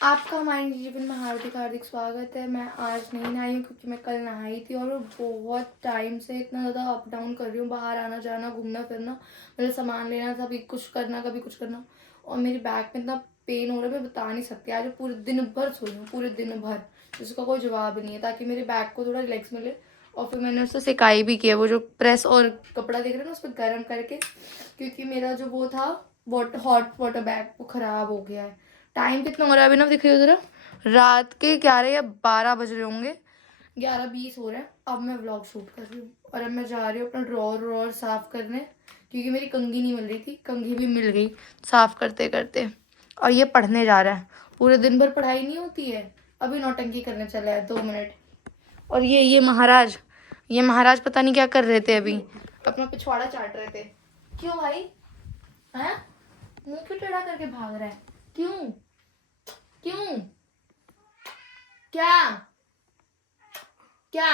आपका हमारे जीवन में हार्दिक हार्दिक स्वागत है। मैं आज नहीं नहाई हूँ क्योंकि मैं कल नहाई थी और मैं बहुत टाइम से इतना ज़्यादा अप डाउन कर रही हूँ, बाहर आना जाना घूमना फिरना, मतलब सामान लेना, कभी कुछ करना कभी कुछ करना, और मेरी बैक में इतना पेन हो रहा है मैं बता नहीं सकती। आज मैं पूरे दिन भर सोई हूँ, पूरे दिन भर, जिसका कोई जवाब नहीं है, ताकि मेरे बैक को थोड़ा रिलैक्स मिले। और फिर मैंने उससे सिकाई भी किया, वो जो प्रेस और कपड़ा देख रहे हैं ना उस पर गर्म करके, क्योंकि मेरा जो वो था हॉट वाटर बैग वो ख़राब हो गया है। टाइम कितना हो रहा है अभी ना, देखिए ज़रा, रात के 11 या 12 बज रहे होंगे, 11:20 हो रहा है। अब मैं व्लॉग शूट कर रही हूँ और अब मैं जा रही हूँ अपना ड्रॉर साफ़ करने, क्योंकि मेरी कंघी नहीं मिल रही थी, कंघी भी मिल गई साफ़ करते करते। और ये पढ़ने जा रहा है, पूरे दिन भर पढ़ाई नहीं होती है, अभी नौटंकी करने चला है 2 मिनट। और ये महाराज पता नहीं क्या कर रहे थे अभी, अपना पिछवाड़ा चाट रहे थे। क्यों भाई, हैं? मुंह क्यों टेढ़ा करके भाग रहा है? क्यों क्यों क्या क्या?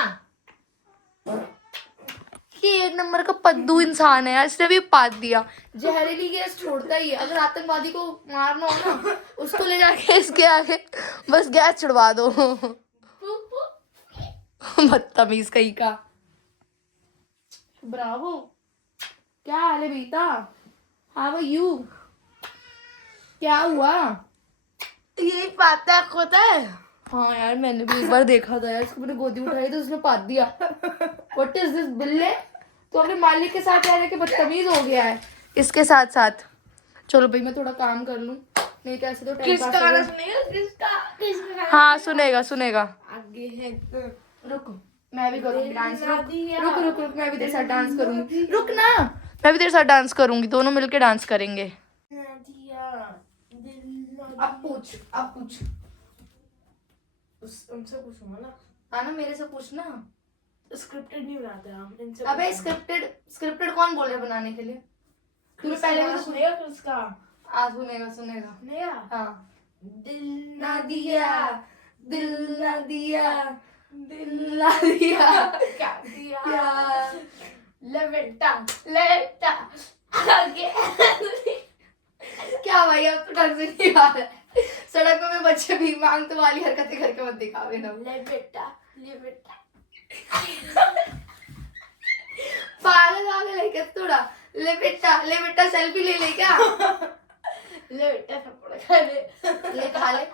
ये एक नंबर का पद्दू इंसान है यार, इसने भी पाद दिया। जहरीली गैस छोड़ता ही है, अगर आतंकवादी को मारना हो ना उसको ले जाके इसके आगे बस गैस छुड़वा दो। बदतमीज कहीं का। ब्रावो, क्या हाल है बेटा? How are you? क्या हुआ? यही पाता होता है। हाँ यार, मैंने भी एक बार देखा था यार, इसको मैंने गोदी उठाई तो उसने पाद दिया। व्हाट इज दिस बिल्ले? तो अपने मालिक के साथ रह के बदतमीज हो गया है इसके साथ साथ। चलो भाई मैं थोड़ा काम कर लूं, नहीं तो ऐसे तो टाइम किसका पास गाना होगा। सुनेगा? किसका गाना? हाँ सुनेगा सुनेगा। आगे है तो रुक, मैं भी करूंगी डांस। रुक दिया। रुक रुक रुक, मैं भी तेरे साथ डांस करूंगी। रुक ना, मैं भी तेरे साथ डांस करूंगी, दोनों मिलके डांस करेंगे। अब पूछ उनसे पूछूंगा ना। हाँ ना, मेरे से पूछना। स्क्रिप्टेड नहीं बनाते हम इनसे। अबे स्क्रिप्टेड कौन बोल रहा है बनाने के लिए? तूने पहले भी तो सुनेगा किसका? आज सुनेगा सुनेगा। सुनेगा। हाँ। दिल ना दिया, दिल ना दिया, दिल ना दिया, क्या दिया? क्या? लेटा लेटा आगे। क्या भाई, अब तो ढंग से नहीं आ रहा है। सड़कों में बच्चे भी मांगते वाली हरकतें करके मत दिखावे ना। ले बेटा पागल वागल है क्या थोड़ा? ले बेटा सेल्फी ले ले क्या? ले बेटा थप्पड़ खा ले। ले खा ले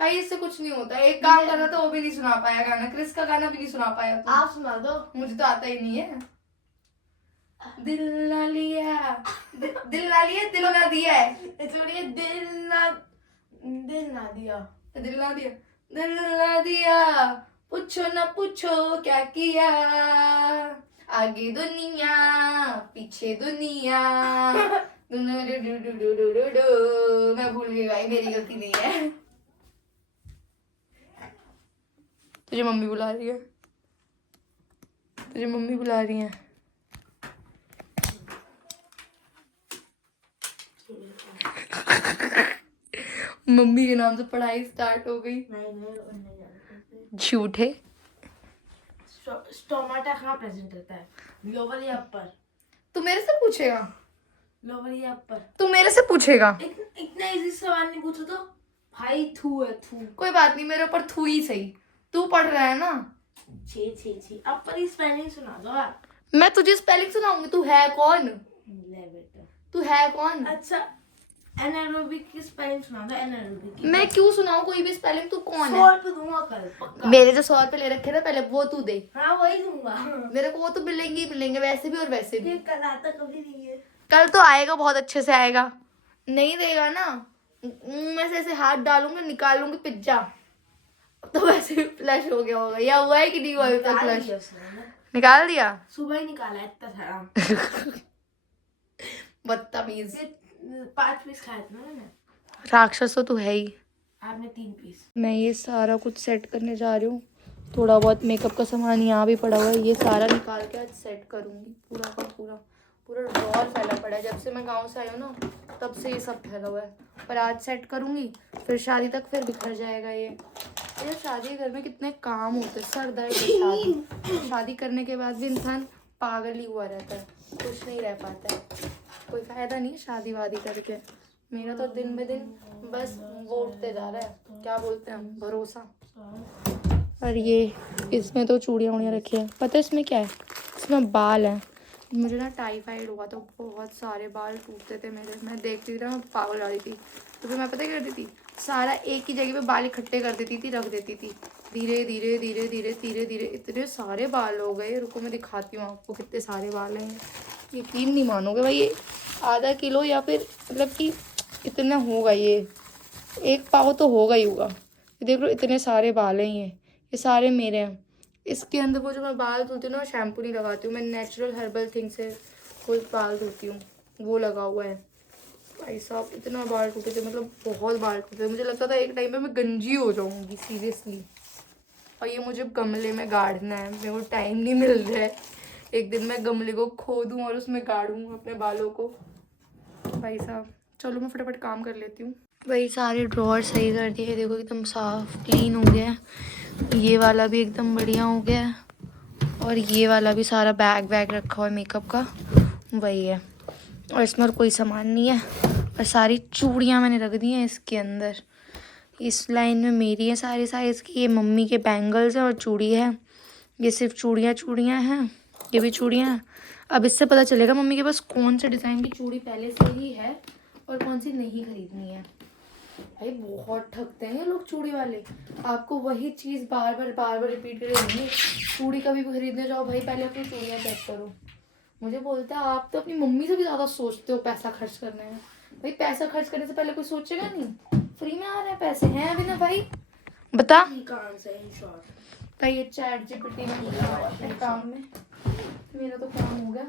भाई, इससे कुछ नहीं होता। एक काम कर रहा था वो भी नहीं सुना पाया गाना, क्रिस का गाना भी नहीं सुना पाया तो। आप सुना दो। मुझे तो आता ही नहीं है। दिल ना लिया, दिल ना लिया, दिल ना दिया है। थोड़ी दिल ना दिया। दिल ना दिया, दिल ना दिया, पूछो ना पूछो क्या किया, आगे दुनिया पीछे दुनिया। मैं भूल गई भाई, मेरी गलती नहीं है। तुझे मम्मी बुला रही है, तुझे मम्मी बुला रही है। मम्मी के नाम से पढ़ाई स्टार्ट हो गई। नहीं झूठे। स्टोमाटा कहाँ प्रेजेंट रहता है? लोअर या अपर? तू मेरे से पूछेगा? लोअर या अपर? तू मेरे से पूछेगा? इतना इजी सवाल नहीं पूछो तो भाई। थू है थू। कोई बात नहीं, मेरे ऊपर थू ही सही। तू पढ़ रहा है ना। छी अपर ही स्पेलिंग सुना दो यार। मैं तुझे स्पेलिंग सुनाऊंगी। तू है कौन? ले बेटा। तू है कौन? अच्छा एनारोबिक की स्पेलिंग सुना दो। एनारोबिक की मैं क्यों सुनाऊं कोई भी स्पेलिंग? तू कौन 100 है? रुपए दूंगा कल पक्का। मेरे जो 100 रुपए ले रखे ना पहले, वो तू दे। हाँ वही दूंगा। मेरे को वो तो मिलेंगे ही मिलेंगे, वैसे भी और वैसे भी। कल आता कभी नहीं है। कल तो आएगा, बहुत अच्छे से आएगा। नहीं देगा ना, मैं से ऐसे हाथ डालूंगी, निकालूंगी पिज्जा, तो वैसे भी फ्लैश हो गया होगा। या हुआ है कि नहीं हुआ अभी तक फ्लैश? निकाल दिया। सुबह ही निकाला है इतना सारा। बदतमीज। 5 पीस खाए थे ना मैंने। राक्षस तो तू है ही। आपने 3 पीस। मैं ये सारा कुछ सेट करने जा रही हूँ। थोड़ा बहुत मेकअप का सामान यहाँ भी पड़ा हुआ है, ये सारा निकाल के आज सेट करूँगी। पूरा का पूरा ड्रॉर फैला पड़ा है, जब से मैं गांव से आई हूँ ना तब से ये सब फैला हुआ है। पर आज सेट करूँगी, फिर शादी तक फिर बिखर जाएगा ये शादी घर में कितने काम होते हैं, सर दर्द है। शादी करने के बाद भी इंसान पागल ही हुआ रहता है, कुछ नहीं रह पाता है। कोई फ़ायदा नहीं शादी वादी करके। मेरा तो दिन ब दिन बस वो उठते जा रहा है, क्या बोलते हैं, भरोसा। और ये इसमें तो चूड़ियाँ उड़ियाँ रखी है, पता है इसमें क्या है, इसमें बाल है। मुझे ना टाइफाइड हुआ तो बहुत सारे बाल टूटते थे मेरे, मैं देखती थी ना, मैं पागल आ रही थी। तो फिर मैं पता क्या करती थी, सारा एक ही जगह पे बाल इकट्ठे कर देती थी, रख देती थी। धीरे धीरे धीरे धीरे धीरे धीरे इतने सारे बाल हो गए, रुको मैं दिखाती हूँ आपको कितने सारे बाल हैं। यकीन नहीं मानोगे भाई, ये आधा किलो या फिर मतलब कि इतना होगा, ये 1 पाव तो होगा ही होगा। ये देख लो इतने सारे बाल हैं, ये सारे मेरे हैं। इसके अंदर वो जो मैं बाल धुलती हूँ ना, शैम्पू नहीं लगाती हूँ मैं, नेचुरल हर्बल थिंग से कोई बाल धुलती हूँ, वो लगा हुआ है। भाई साहब इतना बाल टूटे थे, मतलब बहुत बाल टूटे थे, मुझे लगता था एक टाइम पे मैं गंजी हो जाऊंगी सीरियसली। और ये मुझे गमले में गाड़ना है, मेरे को टाइम नहीं मिल रहा है। एक दिन मैं गमले को खोदूँ और उसमें गाड़ूँ अपने बालों को। भाई साहब चलो मैं फटाफट काम कर लेती हूँ। भाई सारे ड्रॉर सही कर दिए, देखो एकदम साफ क्लीन हो गया है। ये वाला भी एकदम बढ़िया हो गया है, और ये वाला भी सारा बैग वैग रखा हुआ है मेकअप का, वही है। और इसमें और कोई सामान नहीं है, और सारी चूड़ियाँ मैंने रख दी हैं इसके अंदर। इस लाइन में मेरी है सारे साइज़ की, ये मम्मी के बैंगल्स हैं और चूड़ी है। ये सिर्फ चूड़ियाँ हैं, ये भी चूड़ियाँ हैं। अब इससे पता चलेगा मम्मी के पास कौन से डिज़ाइन की चूड़ी पहले से ही है और कौन सी नहीं खरीदनी है। भाई बहुत ठगते हैं ये लोग चूड़ी वाले, आपको वही चीज़ बार बार रिपीट करेंगे। चूड़ी कभी भी खरीदने जाओ भाई, पहले अपनी चूड़ियाँ चेक करो। मुझे बोलता है आप तो अपनी मम्मी से भी ज़्यादा सोचते हो पैसा खर्च करने में। भाई पैसा खर्च करने से पहले कोई सोचेगा नहीं, फ्री में आ रहे हैं पैसे, हैं अभी ना भाई, बता। भाई ये चैट जीपीटी में अपने काम में, मेरा तो काम हो गया।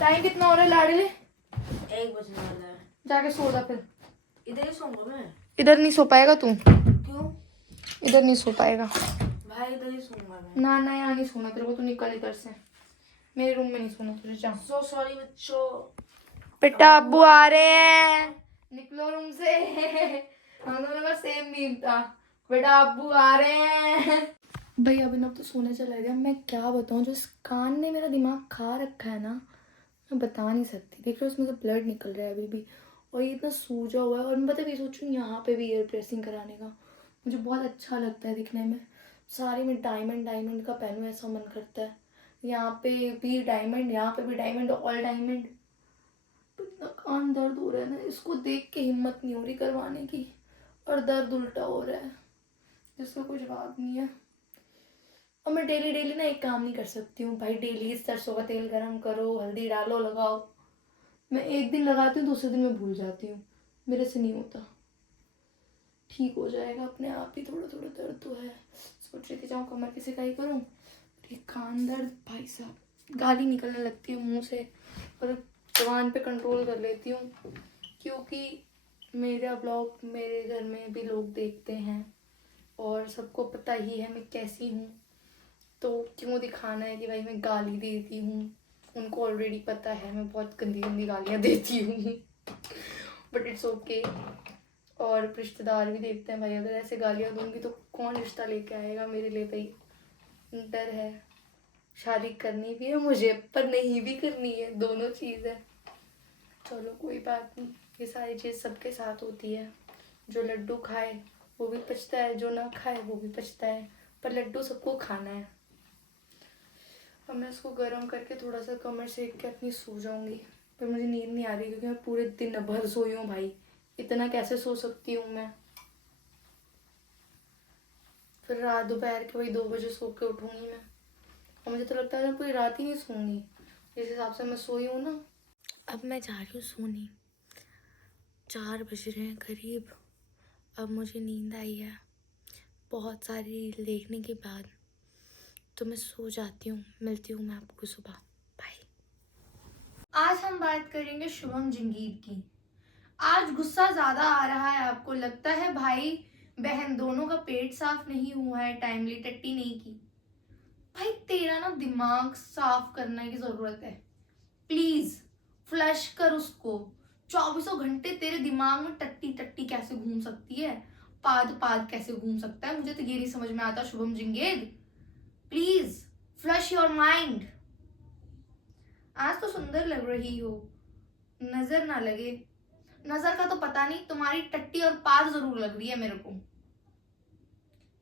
टाइम कितना हो रहा है लाडले? 1 बजने वाला है। जाके सो जा फिर। इधर ही सोऊंगा मैं। इधर नहीं सो पाएगा तू, क्यों? इधर नहीं सो पाएगा। भाई इधर ही सोऊंगा मैं। ना यहाँ नहीं सोना तेरे को, तू निकल इधर से, मेरे रूम में नहीं सोना तुझे, जा। सो सॉरी बच्चों। बेटा अब्बू आ रहे हैं, निकलो रूम से। हम दोनों का सेम मीम था, बेटा अब्बू आ रहे हैं। भाई अभिनव तो सोने चला गया, मैं क्या बताऊँ, जो इस कान ने मेरा दिमाग खा रखा है ना, मैं बता नहीं सकती। देख रहे हो उसमें से ब्लड निकल रहा है अभी भी, और ये इतना सूजा हुआ है। और मैं पता भी सोचूँ यहाँ पे भी एयर प्रेसिंग कराने का, मुझे बहुत अच्छा लगता है दिखने में। सारे में डायमंड का पहनूँ ऐसा मन करता है, यहाँ पे भी डायमंड, यहाँ पे भी डायमंड, ऑल डायमंड। इतना कान दर्द हो रहा है ना, इसको देख के हिम्मत नहीं हो रही करवाने की, और दर्द उल्टा हो रहा है जिसका कोई जवाब नहीं है। और मैं डेली ना एक काम नहीं कर सकती हूँ भाई, डेली सरसों का तेल गरम करो, हल्दी डालो, लगाओ। मैं एक दिन लगाती हूँ, दूसरे दिन मैं भूल जाती हूँ, मेरे से नहीं होता। ठीक हो जाएगा अपने आप ही, थोड़ा थोड़ा दर्द तो है। सोच रही थी जाऊँ कमर की सिकाई करूँ, ये कान दर्द भाई साहब, गाली निकलने लगती है मुँह से, और जबान पे कंट्रोल कर लेती हूँ, क्योंकि मेरा ब्लॉग मेरे घर में भी लोग देखते हैं और सबको पता ही है मैं कैसी हूँ। तो क्यों दिखाना है कि भाई मैं गाली देती हूँ, उनको ऑलरेडी पता है मैं बहुत गंदी गंदी गालियाँ देती हूँ। But it's okay. और रिश्तेदार भी देखते हैं भाई, अगर ऐसे गालियाँ दूंगी तो कौन रिश्ता लेके आएगा मेरे लिए भाई। डर है, शादी करनी भी है मुझे पर नहीं भी करनी है, दोनों चीज़ है। चलो कोई बात नहीं, ये सारी चीज़ सबके साथ होती है। जो लड्डू खाए वो भी पछता है, जो ना खाए वो भी पछता है, पर लड्डू सबको खाना है। अब मैं इसको गर्म करके थोड़ा सा कमर सेक के अपनी सो जाऊंगी, पर मुझे नींद नहीं आ रही क्योंकि मैं पूरे दिन भर सोई हूँ भाई, इतना कैसे सो सकती हूँ मैं। फिर रात दोपहर के वही 2 बजे सो के उठूंगी मैं, और मुझे तो लगता है मैं पूरी रात ही नहीं सोऊंगी जिस हिसाब से मैं सोई हूँ ना। अब मैं जा रही हूँ सोने, 4 बज रहे हैं करीब। अब मुझे नींद आई है बहुत सारी रील देखने के बाद, तो मैं सो जाती हूँ। मिलती हूँ मैं आपको सुबह, बाय। आज हम बात करेंगे शुभम जंगीर की। आज गुस्सा ज़्यादा आ रहा है आपको, लगता है भाई बहन दोनों का पेट साफ नहीं हुआ है, टाइमली टट्टी नहीं की। भाई तेरा ना दिमाग साफ करने की ज़रूरत है, प्लीज़ फ्लश कर उसको। 24 घंटे तेरे दिमाग में टट्टी टट्टी कैसे घूम सकती है, पाद पाद कैसे घूम सकता है, मुझे तो ये नहीं समझ में आता। शुभम जिंगेद प्लीज फ्लश योर माइंड। आज तो सुंदर लग रही हो, नजर ना लगे, नजर का तो पता नहीं, तुम्हारी टट्टी और पार जरूर लग रही है मेरे को।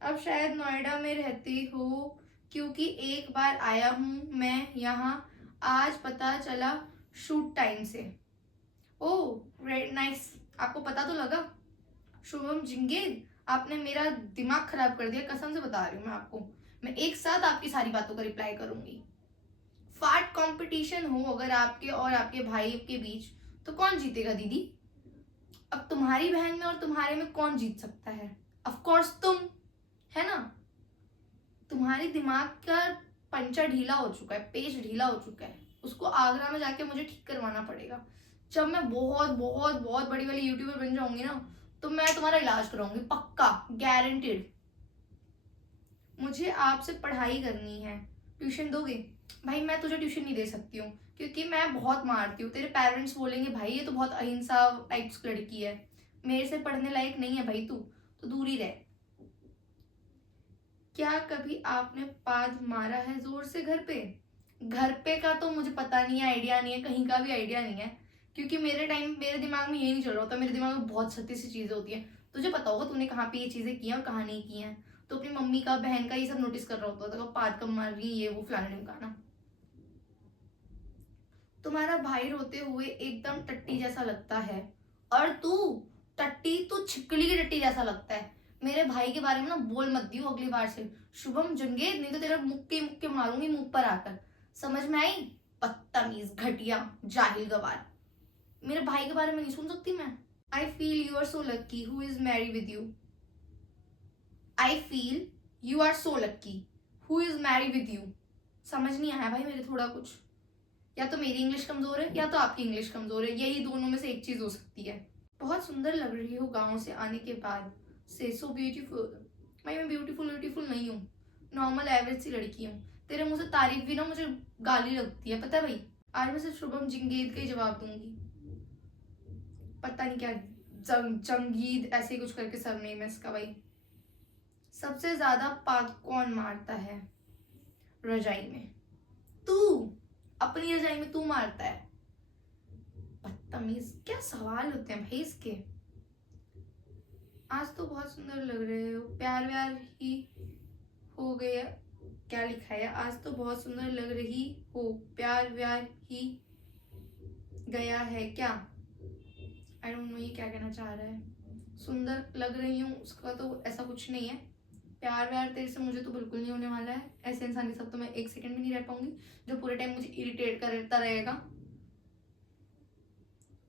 अब शायद नोएडा में रहती हो, क्योंकि एक बार आया हूँ मैं यहाँ, आज पता चला शूट टाइम से। ओह ग्रेट, नाइस, आपको पता तो लगा। शुभम जिंगेद, आपने मेरा दिमाग खराब कर दिया, कसम से बता रही हूँ मैं आपको। मैं एक साथ आपकी सारी बातों का रिप्लाई करूंगी। फाट कंपटीशन हो अगर आपके और आपके भाई के बीच, तो कौन जीतेगा दीदी? अब तुम्हारी बहन में और तुम्हारे में कौन जीत सकता है? ऑफ कोर्स तुम, है ना? तुम्हारी दिमाग का पंचा ढीला हो चुका है, पेच ढीला हो चुका है, उसको आगरा में जाके मुझे ठीक करवाना पड़ेगा। जब मैं बहुत बहुत बहुत बड़ी वाली यूट्यूबर बन जाऊंगी ना, तो मैं तुम्हारा इलाज कराऊंगी, पक्का, गारंटेड। मुझे आपसे पढ़ाई करनी है, ट्यूशन दोगे? भाई मैं तुझे ट्यूशन नहीं दे सकती हूँ, क्योंकि मैं बहुत मारती हूँ। तेरे पेरेंट्स बोलेंगे भाई ये तो बहुत अहिंसा टाइप्स की लड़की है, मेरे से पढ़ने लायक नहीं है भाई तू, तो दूर ही रह। क्या कभी आपने पाद मारा है जोर से घर पे? घर पे का तो मुझे पता नहीं है, आइडिया नहीं है, कहीं का भी आइडिया नहीं है, क्योंकि मेरे दिमाग में यही नहीं चल रहा होता। मेरे दिमाग में बहुत छत्तीस सी चीजें होती हैं। तुझे पता होगा तूने कहाँ पे ये चीजें की हैं और कहाँ नहीं की हैं, तो अपनी मम्मी का, बहन का, ये सब नोटिस कर रहा होता है, पाद कब मार रही है, ये वो फलाना ढिमकाना। तुम्हारा भाई रोते हुए एकदम टट्टी जैसा लगता है, और तू छिपकली की टट्टी जैसा लगता है। मेरे भाई के बारे में ना बोल मत दियो अगली बार से, शुभम जंगेद, नहीं तो तेरा मुक्के मुक्के मारूंगी मुंह पर आकर, समझ में आई? बदतमीज, घटिया, जाहिल, गवार। मेरे भाई के बारे में नहीं सुन सकती मैं? I feel you are so lucky who is marry with you. I feel you are so lucky who is marry with you. समझ नहीं आया भाई मेरे थोड़ा कुछ, या तो मेरी इंग्लिश कमजोर है या तो आपकी इंग्लिश कमजोर है, यही दोनों में से एक चीज हो सकती है। बहुत सुंदर लग रही हो गांव से आने के बाद से, सो ब्यूटीफुल। भाई मैं ब्यूटीफुल नहीं हूँ, नॉर्मल एवरेज सी लड़की हूँ। तेरे मुंह से तारीफ भी ना मुझे गाली लगती है, पता है भाई। आज मैं सिर्फ शुभम जिंगेद का ही जवाब दूंगी, पता नहीं क्या जंगीद ऐसे कुछ करके सरनेम है इसका भाई। सबसे ज्यादा पाद कौन मारता है रजाई में? तू, अपनी रजाई में तू मारता है। बदतमीज, क्या सवाल होते हैं भाई इसके। आज तो बहुत सुंदर लग रहे हो, प्यार व्यार ही हो गया, क्या लिखा है? आज तो बहुत सुंदर लग रही हो, प्यार व्यार ही गया है क्या? आई डोंट नो ये क्या कहना चाह रहा है। सुंदर लग रही हूँ उसका तो ऐसा कुछ नहीं है, प्यार व्यार तेरे से मुझे तो बिल्कुल नहीं होने वाला है। ऐसे इंसान के साथ तो मैं एक सेकंड भी नहीं रह पाऊंगी जो पूरे टाइम मुझे इरिटेट करता रहेगा।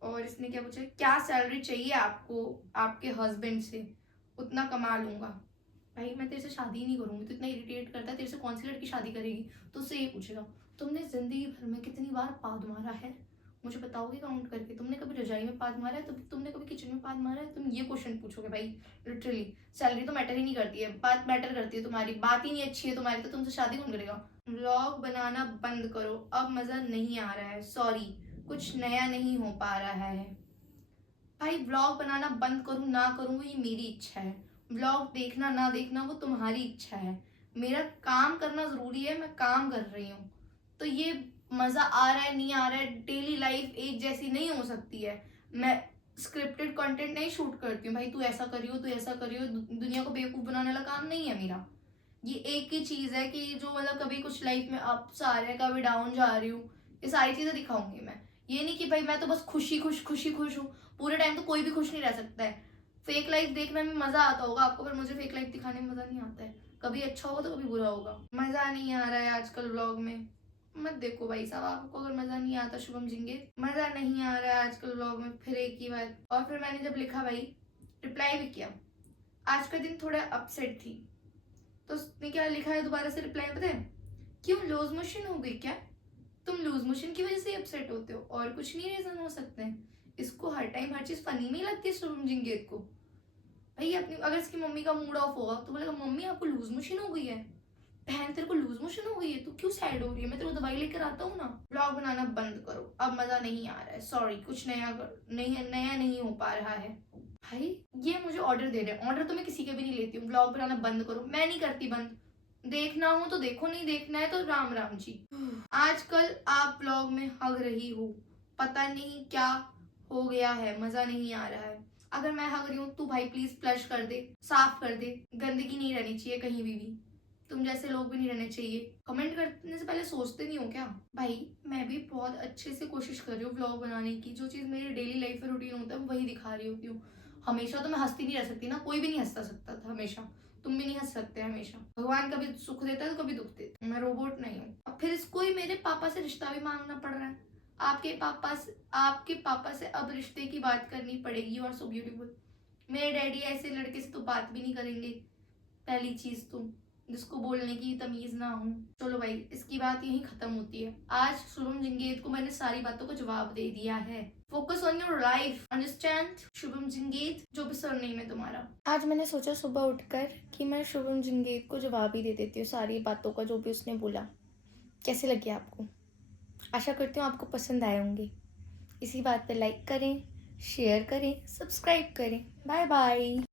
और इसने क्या पूछा, क्या सैलरी चाहिए आपको आपके हस्बैंड से? उतना कमा लूंगा। भाई मैं तेरे से शादी ही नहीं करूंगी, तो इतना इरिटेट करता है, तेरे से कौन सी लड़की शादी करेगी? तो उससे ये पूछेगा तुमने जिंदगी भर में कितनी बार पाद मारा है, मुझे बताओगे काउंट करके? तुमने कभी रजाई में पाद मारा है? तो तुमने कभी किचन में पाद मारा है? तुम ये क्वेश्चन पूछोगे भाई? लिटरली सैलरी तो मैटर ही नहीं करती है, बात मैटर करती है। तुम्हारी बात ही नहीं अच्छी है तुम्हारी, तो तुमसे शादी कौन करेगा? व्लॉग बनाना बंद करो, अब मजा नहीं आ रहा है, सॉरी कुछ नया नहीं हो पा रहा है। भाई व्लॉग बनाना बंद करूं ना करूं ये मेरी इच्छा है, व्लॉग देखना ना देखना वो तुम्हारी इच्छा है। मेरा काम करना जरूरी है, मैं काम कर रही हूँ, तो ये मजा आ रहा है नहीं आ रहा है, डेली लाइफ एक जैसी नहीं हो सकती है। मैं स्क्रिप्टेड कंटेंट नहीं शूट करती हूँ भाई, तू ऐसा करियो तू ऐसा करियो, दुनिया को बेवकूफ बनाने वाला काम नहीं है मेरा। ये एक ही चीज है कि जो मतलब कभी कुछ लाइफ में अप्स आ रहे हैं, कभी डाउन जा रही हूँ, ये सारी चीजें दिखाऊंगी मैं। ये नहीं कि भाई मैं तो बस खुशी खुश हूँ पूरे टाइम, तो कोई भी खुश नहीं रह सकता है। फेक लाइफ देखने में मजा आता होगा आपको, पर मुझे फेक लाइफ दिखाने में मजा नहीं आता है। कभी अच्छा होगा तो कभी बुरा होगा। मजा नहीं आ रहा है आजकल व्लॉग में, मत देखो भाई साहब, आपको अगर मजा नहीं आता शुभम जिंगे, मजा नहीं आ रहा है आजकल व्लॉग में, फिर एक ही बात। और फिर मैंने जब लिखा भाई, रिप्लाई भी किया, आज का दिन थोड़ा अपसेट थी, तो उसने क्या लिखा है दोबारा से रिप्लाई पता है? क्यों लूज मोशन हो गई क्या? तुम लूज मोशन की वजह से अपसेट होते हो, और कुछ नहीं रीजन हो सकते हैं। इसको हर टाइम हर चीज फनी में ही लगती है शुभम जिंगेद को। भाई अपनी, अगर इसकी मम्मी का मूड ऑफ होगा तो बोलेगा मम्मी आपको लूज मोशन हो गई है, बहन तेरे को लूज मोशन हो गई है, तू क्यों सैड हो रही है, मैं तेरे को दवाई लेकर आता हूँ ना। ब्लॉग बनाना बंद करो, अब मजा नहीं आ रहा है, सॉरी कुछ नया नहीं हो पा रहा है। भाई ये मुझे ऑर्डर दे रहे हैं, ऑर्डर तो मैं किसी के भी नहीं लेती हूँ। ब्लॉग बनाना बंद करो, मैं नहीं करती बंद, देखना हो तो देखो, नहीं देखना है तो राम राम जी। आजकल आप ब्लॉग में हग रही हो, पता नहीं क्या हो गया है, मज़ा नहीं आ रहा है। अगर मैं हग रही हूँ तू भाई प्लीज़ फ्लश कर दे, साफ कर दे, गंदगी नहीं रहनी चाहिए कहीं भी। तुम जैसे लोग भी नहीं रहने चाहिए। कमेंट करने से पहले सोचते नहीं हो क्या? भाई मैं भी बहुत अच्छे से कोशिश कर रही हूँ व्लॉग बनाने की, जो चीज़ मेरी डेली लाइफ में रूटीन होता है वही दिखा रही होती हूँ। हमेशा तो मैं हंसती नहीं रह सकती ना, कोई भी नहीं हंसता सकता था हमेशा। तुम भी नहीं हंस सकते हमेशा। भगवान कभी सुख देता है तो कभी दुख देता है। मैं रोबोट नहीं हूँ। अब फिर इसको ही मेरे पापा से रिश्ता भी मांगना पड़ रहा है। आपके पापा से अब रिश्ते की बात करनी पड़ेगी। और सो ब्यूटीफुल। मेरे डैडी ऐसे लड़के से तो बात भी नहीं करेंगे। पहली चीज तुम, जिसको बोलने की तमीज ना हो। चलो भाई, इसकी बात यहीं खत्म होती है। आज शुभम जिंगेद को मैंने सारी बातों का जवाब दे दिया है। Focus on your life, understand Shubham जिंगेद, जो भी सरनेम है तुम्हारा। आज मैंने सोचा सुबह उठकर कि मैं शुभम जिंगेद को जवाब ही दे देती हूँ सारी बातों का जो भी उसने बोला। कैसे लगे आपको? आशा करती हूँ आपको पसंद आए होंगे। इसी बात पे लाइक करें, शेयर करें, सब्सक्राइब करें। Bye bye.